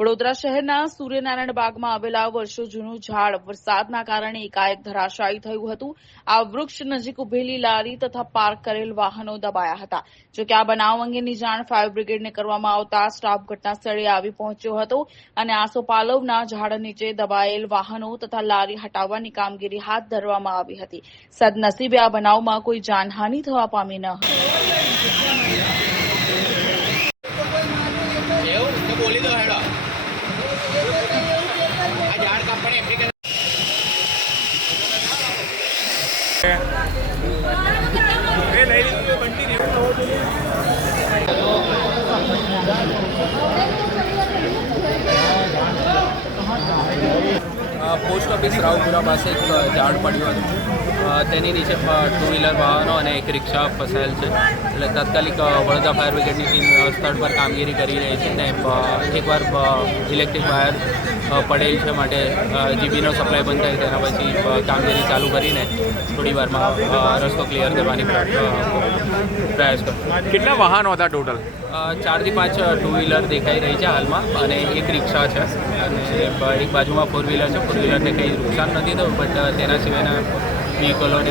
વડોદરા શહેરના સૂર્યનારાયણ બાગમાં આવેલા વર્ષો જૂનું ઝાડ વરસાદના કારણે એકાએક ધરાશાયી થયું હતું. આ વૃક્ષ નજીક ઉભેલી લારી તથા પાર્ક કરેલ વાહનો દબાયા હતા. જોકે આ બનાવ અંગેની જાણ ફાયર બ્રિગેડને કરવામાં આવતા સ્ટાફ ઘટના સ્થળે આવી પહોંચ્યો હતો અને આસોપાલવના ઝાડ નીચે દબાયેલ વાહનો તથા લારી હટાવવાની કામગીરી હાથ ધરવામાં આવી હતી. સદનસીબે આ બનાવમાં કોઈ જાનહાનિ થવા પામી ન હતી. પોસ્ટ ઓફિસ રાવપુરા પાસે એક ઝાડ પડ્યું હતું. તેની નીચે ટુ વ્હીલર વાહનો અને એક રિક્ષા ફસાયેલ છે. એટલે તાત્કાલિક વડોદરા ફાયર બ્રિગેડની ટીમ સ્થળ પર કામગીરી કરી રહી છે ને એકવાર ઇલેક્ટ્રિક વાયર પડેલ છે માટે જીબીનો સપ્લાય બંધ થાય તેના પછી કામગીરી ચાલુ કરીને થોડી વારમાં રસ્તો ક્લિયર કરવાની પ્રયાસ કરશું કેટલા વાહનો હતા ટોટલ ચારથી પાંચ ટુ વ્હીલર દેખાઈ રહી છે હાલમાં અને એક રિક્ષા છે. અને એક બાજુમાં ફોર વ્હીલર છે. ફોર વ્હીલરને કંઈ નુકસાન નથી થયું બટ તેના સિવાયના mi color